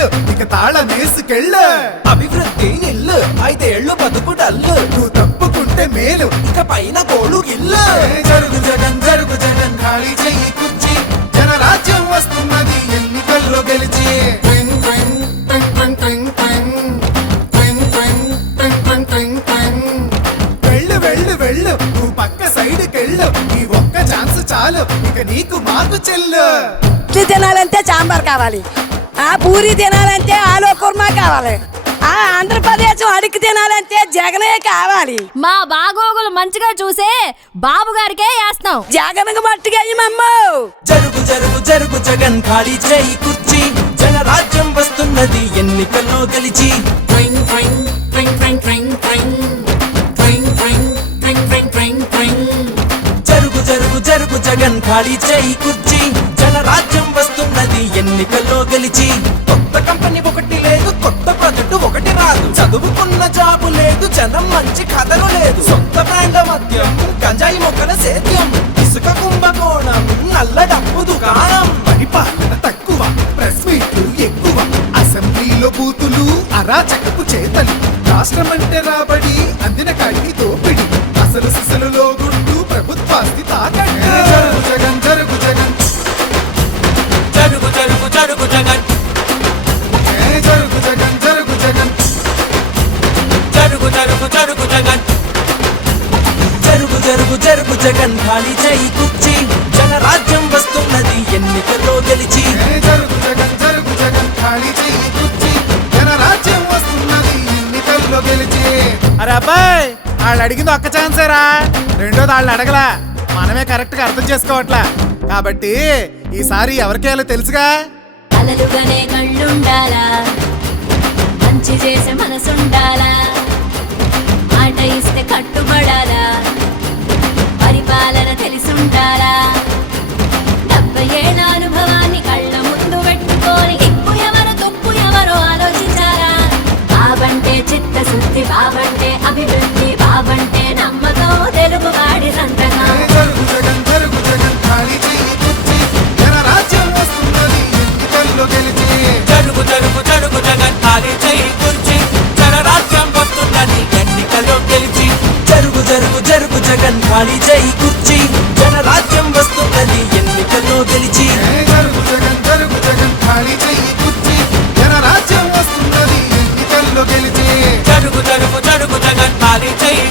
చెల్లు ఇక తాళమేసుకెళ్ళు. అభివృద్ధి నిల్లు 5 ఏళ్ళు బతుకు డల్లు నువ్వు తప్పుకుంటే మేలు ఇక పైన కోడు గిల్లు. జరుగు జగన్ ఖాళీ చెయ్యి కుర్చీ జనరాజ్యం వస్తున్నది ఎన్నికల్లో గెలిచి. ట్వింగ్ ట్వింగ్ ట్వింగ్ ట్వింగ్ ట్వింగ్ ట్వింగ్ ట్వింగ్ ట్వింగ్ ట్వింగ్ ట్వింగ్. వెళ్ళు వెళ్ళు వెళ్ళు నువ్వు పక్క సైడ్కెళ్ళు ఈ ఒక్క ఛాన్స్ చాలు ఇక నీకు మాకు చెల్లు. ఇడ్లీ తినాలంటే సాంబార్ కావాలి, ఆ పూరి తినాలంటే ఆలు కుర్మా కావాలి, ఆ ఆంధ్రప్రదేశ్ అడిగి తినాలంటే జగనే కావాలి. మా బాగోగులు మంచిగా చూసే బాబు గారికే వేస్తాం. జగన్కు మట్టుగా జరుగు జరుగు జరుగు జగన్ ఖాళీ చేయి కుర్చీ జనరాజ్యం వస్తున్నది ఎన్నికల్లో గెలిచి. ట్వింగ్ ట్వింగ్ ట్వింగ్ ట్వింగ్ ట్వింగ్ ట్వింగ్ ట్వింగ్ ట్వింగ్ ట్వింగ్ ట్వింగ్ ట్వింగ్. జరుగు జరుగు జరుగు జగన్ ఖాళీ చేయి కుర్చీ జనరాజ్యం వస్తున్నది ఎన్నికల్లో గెలిచి. కొత్త కంపెనీ ఒకటి లేదు, కొత్త ప్రాజెక్టు ఒకటి రాదు, చదువుకున్న జాబు లేదు, జనం మంచి కథలు లేదు, సొంత బ్రాండ్ మద్యం గంజాయి మొక్కల సేద్యం, ఇసుక కుంభకోణం నల్ల డబ్బు దుకాణం. పరిపాలన తక్కువ, ప్రెస్ మీట్లు ఎక్కువ, అసెంబ్లీలో బూతులు అరాచకపు చేతలు, రాష్ట్రమంటే రాబడి అందిన కాడికి దోపిడి, అసలు సిసలులో గుండు ప్రభుత్వాస్తి తాకట్టు. జరుగు జగన్ జరుగు జగన్ జరుగు జరుగు జరుగు జగన్ జరుగు జగన్ జరుగు జగన్ జరుగు జరుగు జరుగు జగన్ జరుగు జరుగు జరుగు జగన్ ఖాళీ చేయి కుర్చీ జనరాజ్యం వస్తున్నది ఎన్నికల్లో గెలిచి. జరుగు జగన్ జరుగు జగన్ ఖాళీ చెయ్యి కుర్చీ జనరాజ్యం వస్తున్నది ఎన్నికల్లో గెలిచి. అరే అబ్బాయి వాళ్ళు అడిగింది ఒక్క ఛాన్సేరా, రెండోది వాళ్ళు అడగలా, మనమే కరెక్ట్ గా అర్థం చేసుకోవట్లా. కాబట్టి ఈసారి ఎవరికేయాలో తెలుసుగా. అలలుగానే కళ్ళుండాలా, మంచి చేసే మనసుండాలా, మాట ఇస్తే కట్టుబడాలా, పరిపాలన తెలిసుండాలా, 70 ఏళ్ళ అనుభవాన్ని కళ్ళ ముందు పెట్టుకొని ఇప్పు ఎవరు తుప్పు ఎవరో ఆలోచించాలా. బాబంటే చిత్తశుద్ధి, బాబంటే అభివృద్ధి, బాబంటే నమ్మకం, తెలుగువాడి సంతకం. జరుగు జగన్ జరుగు జగన్ ఖాళీ చెయ్యి కుర్చీ జనరాజ్యం వస్తున్నది ఎన్నికల్లో గెలిచి. జరుగు జరుగు జరుగు జగన్ ఖాళీ చేయి కుర్చీ జనరాజ్యం వస్తున్నది ఎన్నికల్లో గెలిచి. జరుగు జరుగు జరుగు జగన్ ఖాళీ చేయి కుర్చీ జనరాజ్యం వస్తున్నది ఎన్నికల్లో గెలిచి. జరుగు జగన్ జరుగు జగన్ ఖాళీ చెయ్యి కుర్చీ జనరాజ్యం వస్తున్నది ఎన్నికల్లో గెలిచి. జరుగు జరుగు జరుగు జగన్ ఖాళీ చేయి